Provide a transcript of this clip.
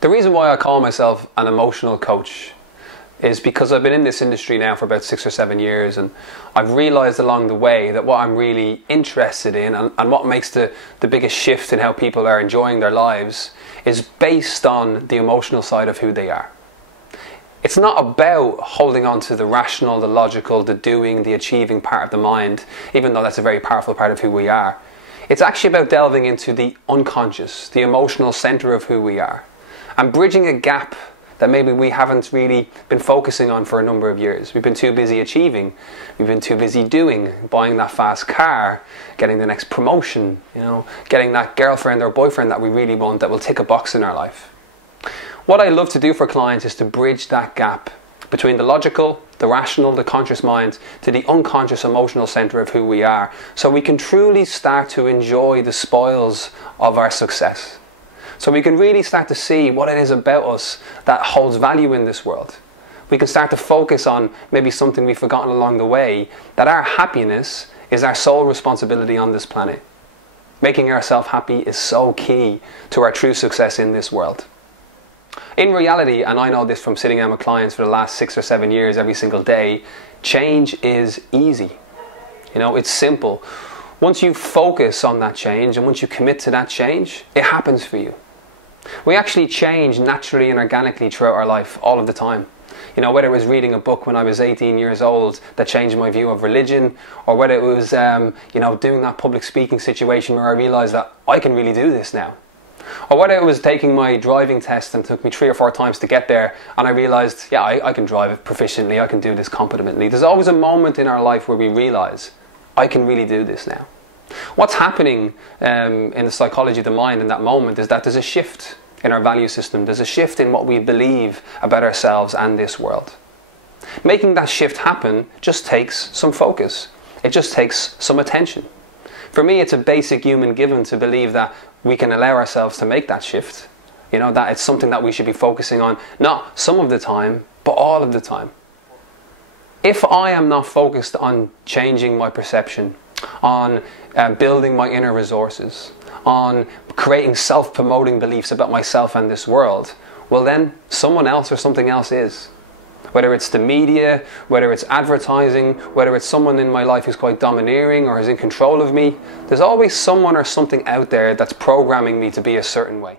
The reason why I call myself an emotional coach is because I've been in this industry now for about 6 or 7 years, and I've realized along the way that what I'm really interested in and what makes the biggest shift in how people are enjoying their lives is based on the emotional side of who they are. It's not about holding on to the rational, the logical, the doing, the achieving part of the mind, even though that's a very powerful part of who we are. It's actually about delving into the unconscious, the emotional center of who we are, and bridging a gap that maybe we haven't really been focusing on for a number of years. We've been too busy achieving, we've been too busy doing, buying that fast car, getting the next promotion, getting that girlfriend or boyfriend that we really want that will tick a box in our life. What I love to do for clients is to bridge that gap between the logical, the rational, the conscious mind to the unconscious emotional center of who we are, so we can truly start to enjoy the spoils of our success. So we can really start to see what it is about us that holds value in this world. We can start to focus on maybe something we've forgotten along the way, that our happiness is our sole responsibility on this planet. Making ourselves happy is so key to our true success in this world. In reality, and I know this from sitting down with clients for the last 6 or 7 years every single day, change is easy. It's simple. Once you focus on that change and once you commit to that change, it happens for you. We actually change naturally and organically throughout our life all of the time. Whether it was reading a book when I was 18 years old that changed my view of religion, or whether it was doing that public speaking situation where I realized that I can really do this now. Or whether it was taking my driving test and it took me 3 or 4 times to get there, and I realized, yeah, I can drive it proficiently, I can do this competently. There's always a moment in our life where we realize, I can really do this now. What's happening in the psychology of the mind in that moment is that there's a shift in our value system. There's a shift in what we believe about ourselves and this world. Making that shift happen just takes some focus. It just takes some attention. For me, it's a basic human given to believe that we can allow ourselves to make that shift. That it's something that we should be focusing on, not some of the time, but all of the time. If I am not focused on changing my perception, on building my inner resources, on creating self-promoting beliefs about myself and this world, well then someone else or something else is. Whether it's the media, whether it's advertising, whether it's someone in my life who's quite domineering or is in control of me, there's always someone or something out there that's programming me to be a certain way.